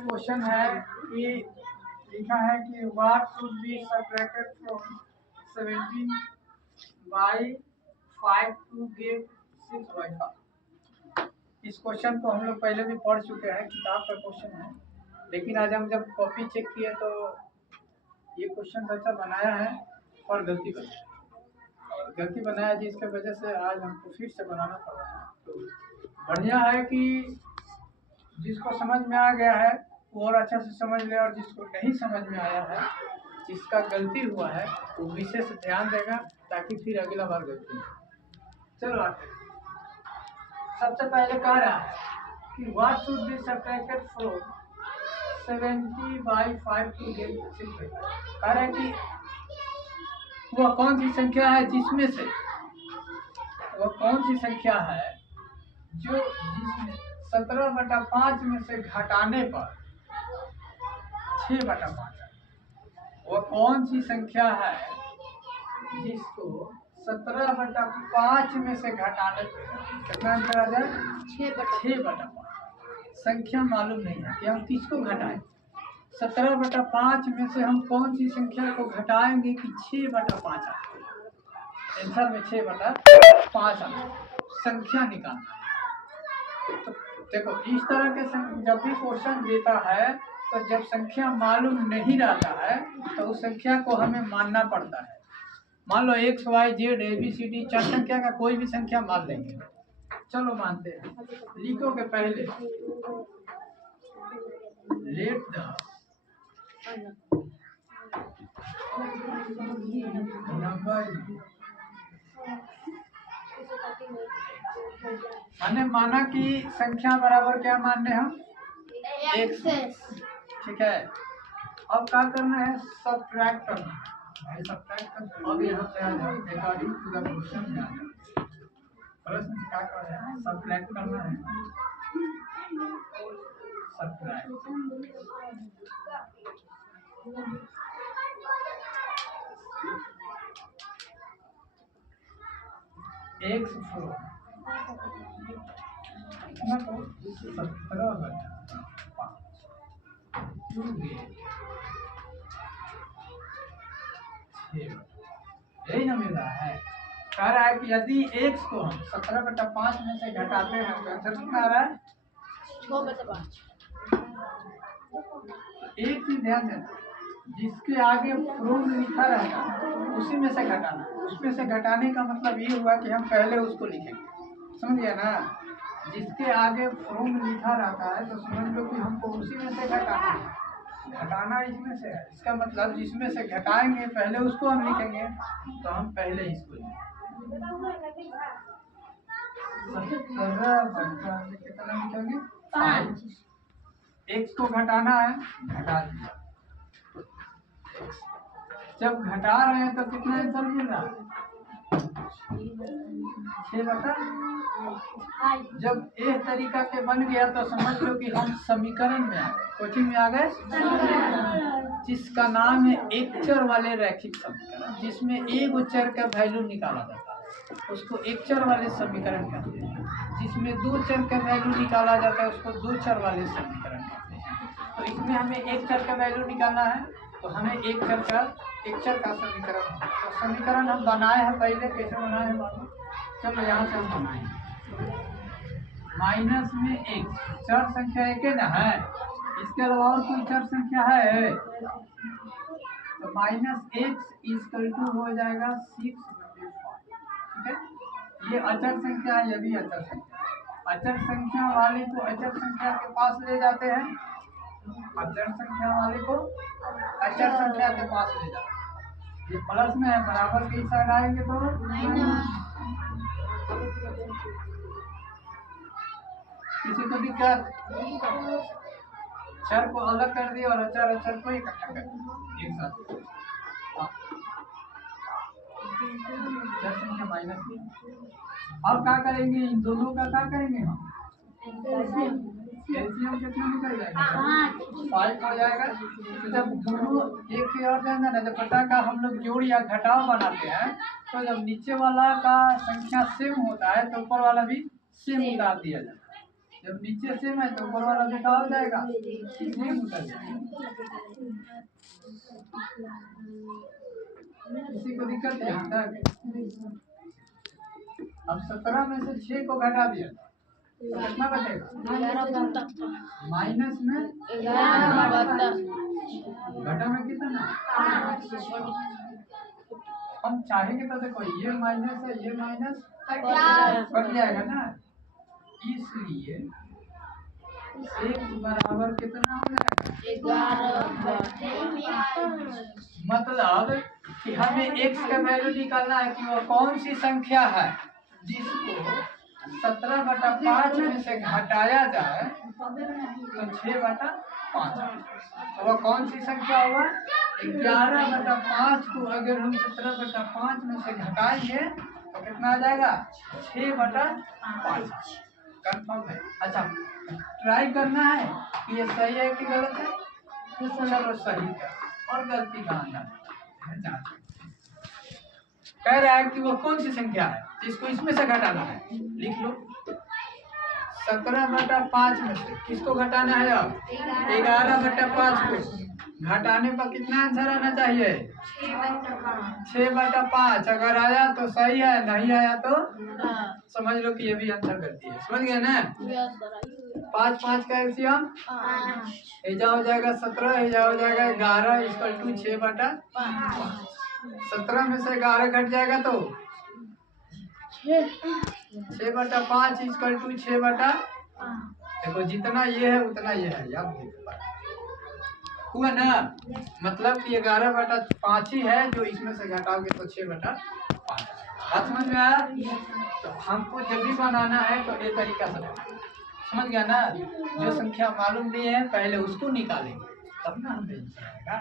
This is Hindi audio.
क्वेश्चन है कि लिखा है कि what should be subtracted from 17 by 5 to get 6 by 5। इस क्वेश्चन को हम लोग पहले भी पढ़ चुके हैं, किताब का क्वेश्चन है, लेकिन आज हम जब कॉपी चेक किए तो ये क्वेश्चन बच्चा बनाया है और गलती बनाया जिसके वजह से आज हमको फिर से बनाना पड़ रहा है। तो बढ़िया है कि जिसको समझ में आ गया है वो और अच्छा से समझ ले, और जिसको नहीं समझ में आया है, जिसका गलती हुआ है, वो विशेष ध्यान देगा ताकि फिर अगला बार गलती नहीं। चलो आगे। सबसे पहले कह रहा है कि what should be subtracted from 70 by 5 to get 6 by 5। कह रहा है कि वह कौन सी संख्या है जिसमें से जिसमें 17/5 में से घटाने पर 6/5 है। वह कौन सी संख्या है जिसको 17/5 में से घटाने पर कितना आंसर आ जाए? 6/5। संख्या मालूम नहीं है कि हम किसको घटाएं। 17/5 में से हम कौन सी संख्या को घटाएंगे कि 6/5 आए? आंसर में 6/5 आए। संख्या निकालना। तो देखो, इस तरह के जब भी क्वेश्चन देता है तो जब संख्या मालूम नहीं रहता है तो उस संख्या को हमें मानना पड़ता है। मान लो x y z a b c d 4 संख्या का कोई भी संख्या मान लेंगे। चलो मानते हैं। लिखोगे पहले लेट द नंबर, मैंने माना कि संख्या बराबर क्या मानने हम x। ठीक है, अब क्या करना है? सब्ट्रैक्ट करना है। सब्ट्रैक्ट अब यहाँ पे आ जाओ, अकॉर्डिंग टू द क्वेश्चन में आ जाओ। प्रश्न क्या कर रहे हैं? सब्ट्रैक्ट करना है। सब्ट्रैक्ट x फ्रॉम कितना को 17/5 टू गेट 6। यही ना मिल रहा है। कह रहा है कि यदि x को हम 17/5 में से घटाते हैं तो आंसर कितना आ रहा है? 6/5। एक चीज ध्यान देना, जिसके आगे फ्रॉम लिखा रहेगा उसी में से घटाना। उसमें से घटाने का मतलब ये हुआ कि हम पहले उसको लिखेंगे। समझ गया ना? जिसके आगे फ्रॉम लिखा रहता है तो समझ लो कि हमको उसी में से घटाना है। घटाना इसमें से है, इसका मतलब जिसमें से घटाएंगे पहले उसको हम लिखेंगे, तो हम पहले इसको लिखेंगे। कितना लिखेंगे? 5। x को घटाना है, घटा दिया। जब घटा रहे हैं तो कितना आंसर मिल रहा है? 6/5। जब एक तरीका के बन गया तो समझ लो कि हम समीकरण में आ गए, कोचिंग में आ गए, जिसका नाम है एक चर वाले रैखिक समीकरण। जिसमें एक चर का वैल्यू निकाला जाता है उसको एक चर वाले समीकरण कहते हैं। जिसमें 2 चर का वैल्यू निकाला जाता है उसको 2 चर वाले समीकरण कहते हैं। तो इसमें हमें एक चर का वैल्यू निकालना है तो हमें एक चर का समीकरण। तो समीकरण हम बनाए हैं पहले। कैसे बनाए हैं बाबू? चलो यहाँ से हम बनाएंगे। माइनस में एक चर संख्या एक है ना है, इसके अलावा और कोई चर संख्या है तो -x हो जाएगा 6/5। ठीक है, ये अचर संख्या है। यदि अचर संख्या वाले को अचर संख्या के पास ले जाते हैं, अचर संख्या वाले को अचर संख्या के पास ले जाते हैं। ये प्लस में है, बराबर के साइड आएंगे तो किसी को दिक्कत? चर को अलग कर दिया और अचर को इकट्ठा कर दिया एक साथ। चर संख्या -3। अब क्या करेंगे? इन दोनों का क्या करेंगे हम? एलसीएम कितना निकल जाएगा? 5 हो जाएगा। तो जब दोनों एक की ओर जाएंगे ना, जब बटा का हम लोग जोड़ या घटाव बनाते हैं तो जब नीचे वाला का संख्या सेम होता है तो ऊपर वाला भी सेम उतार दिया जाता है। जब नीचे सेम है तो ऊपर वाला बेटा हो जाएगा, सेम उतर जाएगा। किसी को दिक्कत यहाँ तक। अब 17 में से 6 को घटा दिया तो कितना बचेगा? माइनस में 11 घटा में कितना? हम चाहेंगे तो देखो ये माइनस है, ये माइनस कट जाएगा ना, इसलिए एक बराबर कितना हो जाएगा? 11। मतलब कि हमें x का वैल्यू निकालना है कि वह कौन सी संख्या है जिसको 17/5 में से घटाया जाए तो 6/5। तो वह कौन सी संख्या हुआ? 11/5 को अगर हम 17/5 में से घटाएंगे तो कितना आ जाएगा? 6/5। कंफर्म है? अच्छा, ट्राई करना है कि ये सही है कि गलत है। चलो सही है और गलती का अंदाजा कह रहा है कि वो कौन सी संख्या है जिसको इसमें से घटाना है। लिख लो 17/5 में से किसको घटाना है? अब 11/5 को घटाने पर कितना आंसर आना चाहिए? 6/5। अगर आया तो सही है, नहीं आया तो समझ लो कि ये भी आंसर करती है। समझ गए ना? 5 का एलसीएम ऐजा हो जाएगा 17, ऐजा हो जाएगा 11 इक्वल टू 6/5। 17 में से 11 घट जाएगा तो 6/5 इक्वल टू 6/। देखो जितना ये है उतना ये है, याद हुआ ना? मतलब कि 11/5 ही है जो इसमें से घटाओगे तो 6/5। बात समझ में आया? तो हमको जब भी बनाना है तो ये तरीका से समझ गया ना? जो संख्या मालूम नहीं है पहले उसको निकालेंगे तब ना हमें आएगा।